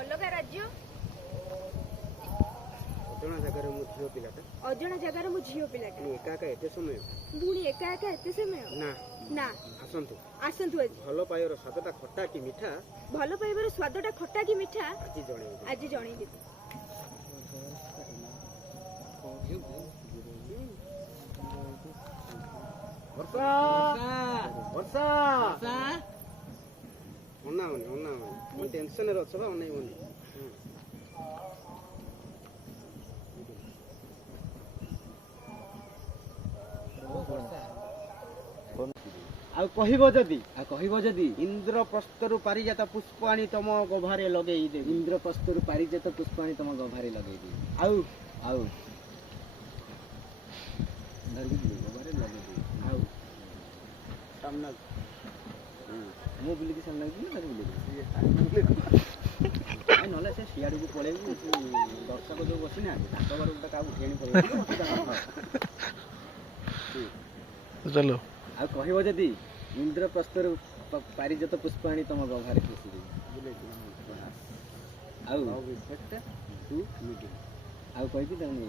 अलग राज्य अजଣା ଜାଗାରେ ମୁଁ ଝିଅ ପିଲାଟା अजणा जगार मो झील पिलाटा ମୁଁ ଏକା ଏକା ଏତେ ସମୟ पुणी एका एका एते समय ନା ना ଆସନ୍ତୁ आसतु आज ଭଲ ପାଇବାର ସ୍ୱାଦଟା ଖଟା କି ମିଠା भल पाइबार स्वादटा खट्टा कि मिठा ଆଜି ଜଣେଇବି आज जनईदेवी ବର୍ଷା ବର୍ଷା ଅନାବନି ଅନାବନି ମୁଁ ଟେନସନରେ ଅଛ ବା ଅନେଇବନି ଆଉ କହିବ ଯଦି ଇନ୍ଦ୍ରପ୍ରସ୍ଥରୁ ପାରିଜାତ ପୁଷ୍ପ ଆଣି ତମ ଗଭାରେ ଲଗେଇ ଦେବି ଇନ୍ଦ୍ରପ୍ରସ୍ଥରୁ ପାରିଜାତ ପୁଷ୍ପ ଆଣି ତମ ଗଭାରେ ଲଗେଇଦେବି ଆଉ ଆଉ ଧରିକି ଯିବି ଗଭାରେ ଲଗେଇଦେବି ଆଉ ସାମ୍ନା ମୁଁ ବୁଲିକି ସାମ୍ନାକୁ ଯିବି ଧରି ବୁଲିବି ନହେଲେ ସେ ସିଆଡ଼କୁ ପଳେଇବୁ ଦର୍ଶକ ଯୋଉ ବସିନାହାନ୍ତି ତାଙ୍କ ଘରକୁ ଗୋଟେ କାହାକୁ ଉଠେଇ ଆଣି ପଳେଇବୁ चलो ଆଉ କହିବ ଯଦି ଇନ୍ଦ୍ରପ୍ରସ୍ଥରୁ ପାରିଜାତ ପୁଷ୍ପ ଆଣି ତମ ଗଭାରେ ପୋଷିଦେବି ଆଉ ତୁ ମିଟିଂ ଆଉ କହିବି ତାହେଲେ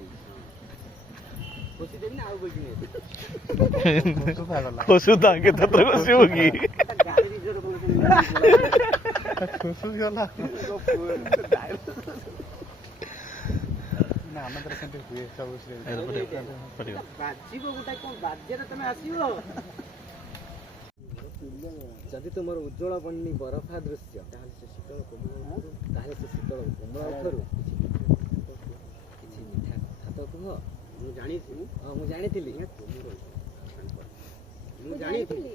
ପୋଷିଦେବି ନା ଆଉ କହିକି ନେବି खुशुदा के तो खुशी होगी ଗାଡ଼ି ରିଜର୍ଭ खुशु गला ନା ଆମର ସେମିତି ହୁଏ ସବୁ ବାଜିବ ଗୋଟା କ'ଣ ବାଜ୍ୟରେ ତମେ ଆସିବ ଯଦି ତୁମର ଉଜ୍ଜଳ ବନ୍ନୀ ବରଫା ଦୃଶ୍ୟ ତାହେଲେ ସେ ଶୀତଳ କୋମଳ ତାହେଲେ ସେ ଶୀତଳ କୋମଳ ଅଠରୁ କିଛି ମିଠା କଥା ତ କୁହ ମୁଁ ଜାଣିଥିଲି ହଁ ମୁଁ ଜାଣିଥିଲି ମୁଁ ଜାଣିଥିଲି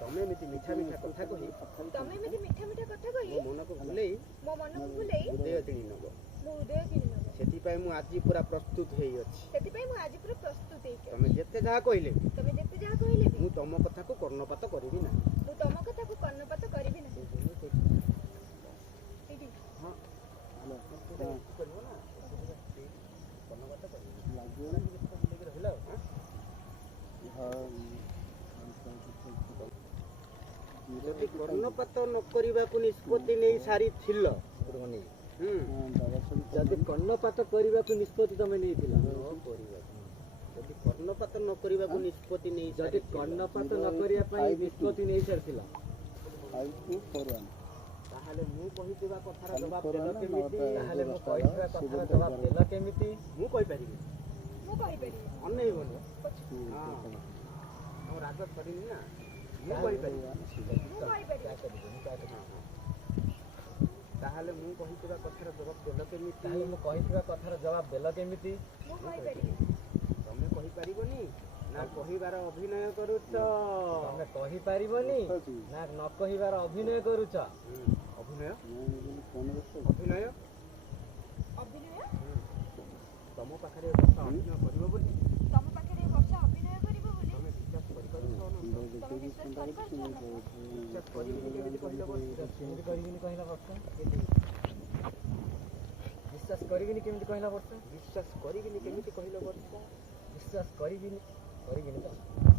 ତମେ ଏମିତି ମିଠା ମିଠା କଥା କହି तमे एमिति मीठा मीठा कथा कहि ମୋ ମନକୁ ଭୁଲେଇ मो मन को भुलेई ହୃଦୟ କିଣି ନେବ मो हृदय किनि नब ସେଥିପାଇଁ ମୁଁ ଆଜି ପୁରା ପ୍ରସ୍ତୁତ ହେଇଅଛି सेति पई मु आज पूरा प्रस्तुत हे ତମେ ଯେତେ ଯାହା କହିଲେ तमे जेते जा कहिले ମୁଁ ତମ କଥାକୁ କର୍ଣ୍ଣପାତ କରିବି ନାହିଁ मु तम कथा को कर्णपात करबी ना एठी ହଁ କରିବ ନା କର୍ଣ୍ଣପାତ କରିବି ରହିଲା ଯଦି କର୍ଣ୍ଣପାତ ନ କରିବାକୁ ନିଷ୍ପତ୍ତି ନେଇ ସାରିଥିଲ ଯଦି କର୍ଣ୍ଣପାତ କରିବାକୁ ନିଷ୍ପତ୍ତି ତମେ ନେଇଥିଲ ଯଦି କର୍ଣ୍ଣପାତ ନ କରିବାକୁ ନିଷ୍ପତ୍ତି ନେଇ ଯଦି କର୍ଣ୍ଣପାତ ନ କରିବା ପାଇଁ ନିଷ୍ପତ୍ତି ନେଇ ସାରିଥିଲ ତାହେଲେ ମୁଁ କହିଥିବା କଥାର ଜବାବ ଦେଲ କେମିତି ତାହେଲେ ମୁଁ କହିଥିବା କଥାର ଜବାବ ଦେଲ କେମିତି ମୁଁ କହିପାରିବି मु कहि परिबी ଅନେଇବନି ଆମ ରାଗ ସରିନି ନା ମୁଁ କହିପାରିବି ତାହେଲେ ମୁଁ କହିଥିବା କଥାର ଜବାବ ଦେଲ କେମିତି ତାହେଲେ ମୁଁ କହିଥିବା କଥାର ଜବାବ ଦେଲ କେମିତି ତମେ କହିପାରିବନି ନା କହିବାର ଅଭିନୟ କରୁଛ ତମେ କହିପାରିବନି ନା ନ କହିବାର ଅଭିନୟ କରୁଛ ଅଭିନୟ ଅଭିନୟ अभिनय ତମ ପାଖରେ ବର୍ଷା ଅଭିନୟ କରିବ ବୋଲି तम पाखरे वर्षा अभिनय करिबो बोली ତମେ ବିଶ୍ୱାସ କରିପାରୁଛ ନା तमे विश्वास करि पाछो ना ବିଶ୍ୱାସ କରିବିନି କେମିତି କହିଲ ବର୍ଷା କେମିତି କରିବିନି କହିଲା ବର୍ଷା ବିଶ୍ୱାସ କରିବିନି କେମିତି କହିଲା ବର୍ଷା ବିଶ୍ୱାସ କରିବିନି କେମିତି କହିଲ ବର୍ଷା ବିଶ୍ୱାସ କରିବିନି ତ